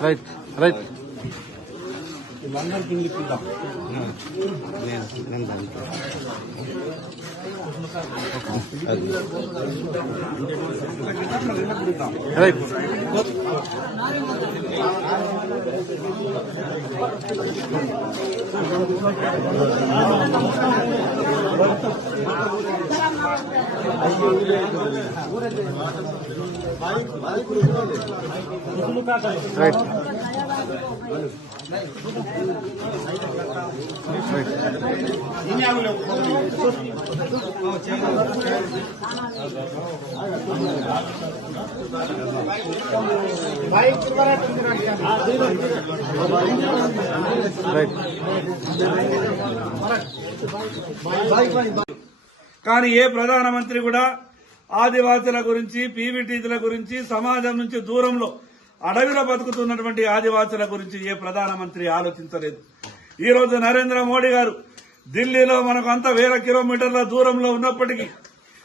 Right right right right కానీ ఏ ప్రధానమంత్రి కూడా ఆదివాసుల గురించి పీవీటీల గురించి సమాజం నుంచి దూరంలో అడవిలో బతుకుతున్నటువంటి ఆదివాసుల గురించి ఏ ప్రధానమంత్రి ఆలోచించలేదు. ఈ రోజు నరేంద్ర మోడీ గారు ఢిల్లీలో మనకు అంత వేల కిలోమీటర్ల దూరంలో ఉన్నప్పటికీ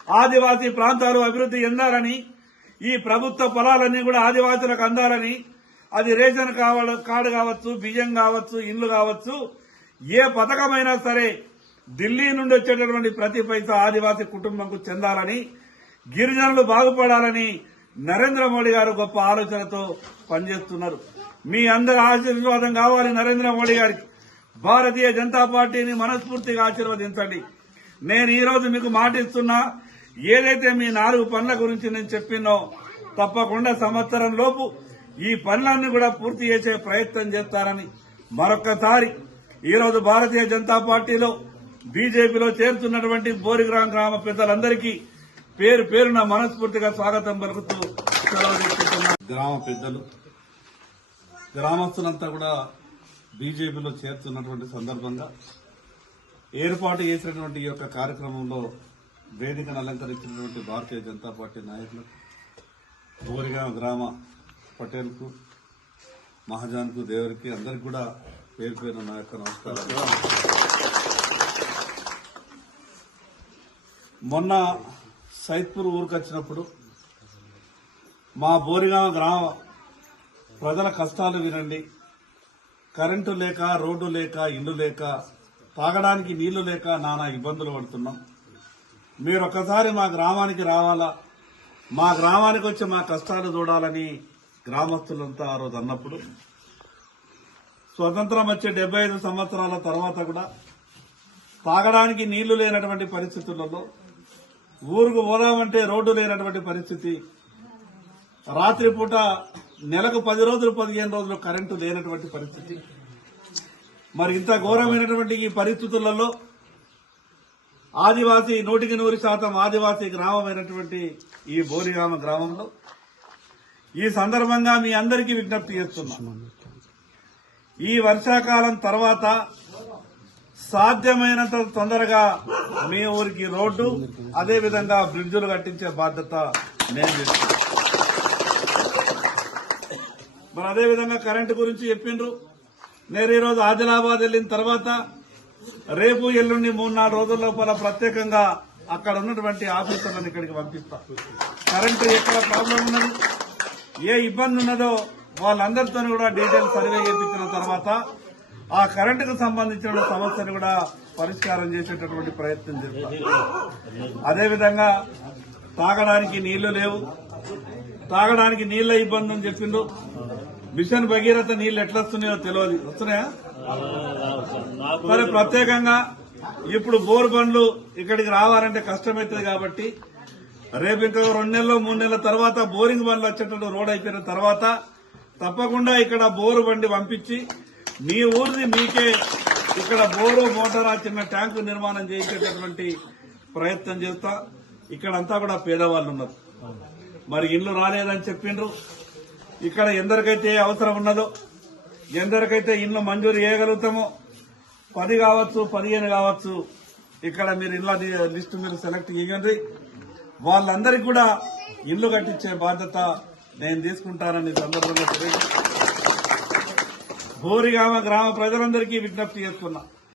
ఆదివాసీ ప్రాంతాలు అభివృద్ధి చెందాలని, ఈ ప్రభుత్వ పొలాలన్నీ కూడా ఆదివాసులకు అందాలని, అది రేషన్ కార్డు కావచ్చు, బియ్యం కావచ్చు, ఇండ్లు కావచ్చు, ఏ పథకమైనా సరే ఢిల్లీ నుండి వచ్చేటటువంటి ప్రతి పైసా ఆదివాసీ కుటుంబంకు చెందాలని, గిరిజనులు బాగుపడాలని నరేంద్ర మోడీ గారు గొప్ప ఆలోచనతో పనిచేస్తున్నారు. మీ అందరి ఆశీర్వాదం కావాలి నరేంద్ర మోడీ గారికి. భారతీయ జనతా పార్టీని మనస్ఫూర్తిగా ఆశీర్వదించండి. నేను ఈ రోజు మీకు మాటిస్తున్నా, ఏదైతే మీ 4 పనుల గురించి నేను చెప్పినో తప్పకుండా సంవత్సరం లోపు ఈ పనులన్నీ కూడా పూర్తి చేసే ప్రయత్నం చేస్తారని మరొక్కసారి ఈ రోజు భారతీయ జనతా పార్టీలో బీజేపీలో చేరుతున్నటువంటి బోరిగ్రాం గ్రామ పెద్దలందరికీ పేరు పేరున మనస్ఫూర్తిగా స్వాగతం పలుకుతూ సెలవు తీసుకుంటున్నాను. గ్రామ పెద్దలు, గ్రామస్తులంతా కూడా బీజేపీలో చేరుతున్నటువంటి సందర్భంగా ఏర్పాటు చేసినటువంటి ఈ యొక్క కార్యక్రమంలో వేదికను అలంకరించినటువంటి భారతీయ జనతా పార్టీ నాయకులకు, బోరిగాం గ్రామ పటేల్కు, మహాజాన్కు, దేవరికి అందరికి కూడా పేరు పేరు నా యొక్క నమస్కారాలు. మొన్న సైద్పూర్ ఊరికి వచ్చినప్పుడు మా బోరిగాం గ్రామ ప్రజల కష్టాలు వినండి. కరెంటు లేక, రోడ్డు లేక, ఇల్లు లేక, తాగడానికి నీళ్లు లేక నానా ఇబ్బందులు పడుతున్నాం. మీరు ఒక్కసారి మా గ్రామానికి రావాలా, మా గ్రామానికి వచ్చి మా కష్టాలు చూడాలని గ్రామస్తులంతా ఆ రోజు అన్నప్పుడు, స్వతంత్రం వచ్చే 75 సంవత్సరాల తర్వాత కూడా తాగడానికి నీళ్లు లేనటువంటి పరిస్థితులలో, ఊరుకు పోదామంటే రోడ్డు లేనటువంటి పరిస్థితి, రాత్రిపూట నెలకు 10 రోజులు 15 రోజులు కరెంటు లేనటువంటి పరిస్థితి. మరి ఇంత ఘోరమైనటువంటి ఈ పరిస్థితులలో ఆదివాసీ 100% ఆదివాసీ గ్రామమైనటువంటి ఈ బోరిగామ గ్రామంలో ఈ సందర్భంగా మీ అందరికీ విజ్ఞప్తి చేస్తున్నాం. ఈ వర్షాకాలం తర్వాత సాధ్యమైనంత తొందరగా మీ ఊరికి రోడ్డు, అదేవిధంగా బ్రిడ్జులు కట్టించే బాధ్యత నేను చేస్తున్నాను. మరి అదేవిధంగా కరెంటు గురించి చెప్పిండ్రు. నేను ఈరోజు ఆదిలాబాద్ వెళ్లిన తర్వాత రేపు ఎల్లుండి 3-4 రోజుల లోపల ప్రత్యేకంగా అక్కడ ఉన్నటువంటి ఆఫీసర్లను ఇక్కడికి పంపిస్తా. కరెంటు ఎక్కడ ప్రాబ్లం ఉన్నది, ఏ ఇబ్బంది ఉన్నదో వాళ్ళందరితో కూడా డీటెయిల్ సర్వే చేయించిన తర్వాత ఆ కరెంటుకు సంబంధించిన సమస్యను కూడా పరిష్కారం చేసేటటువంటి ప్రయత్నం చేస్తారు. అదేవిధంగా తాగడానికి నీళ్లు లేవు, తాగడానికి నీళ్ల ఇబ్బంది అని చెప్పిండు. మిషన్ భగీరథ నీళ్లు ఎట్లా వస్తున్నాయో తెలియదు, వస్తున్నాయా? మరి ప్రత్యేకంగా ఇప్పుడు బోర్ బండ్లు ఇక్కడికి రావాలంటే కష్టమవుతుంది కాబట్టి రేపు ఇంకా 2 నెలలు 3 నెలల తర్వాత బోరింగ్ బండ్లు వచ్చేటట్టు రోడ్ అయిపోయిన తర్వాత తప్పకుండా ఇక్కడ బోరు బండి పంపించి మీ ఊరిని మీకే ఇక్కడ బోరు మోటార్ చిన్న ట్యాంకు నిర్మాణం చేయించేటటువంటి ప్రయత్నం చేస్తా. ఇక్కడంతా కూడా పేదవాళ్ళు ఉన్నారు, మరి ఇల్లు రాలేదని చెప్పిండ్రు. ఇక్కడ ఎందరికైతే అవసరం ఉన్నదో, ఎందరికైతే ఇల్లు మంజూరు చేయగలుగుతామో 10 కావచ్చు 15 కావచ్చు, ఇక్కడ మీరు ఇళ్ళ లిస్టు మీరు సెలెక్ట్ చేయండి. వాళ్ళందరికీ కూడా ఇల్లు కట్టించే బాధ్యత నేను తీసుకుంటానని సందర్భంగా బోరిగామ గ్రామ ప్రజలందరికీ విజ్ఞప్తి చేస్తున్నా.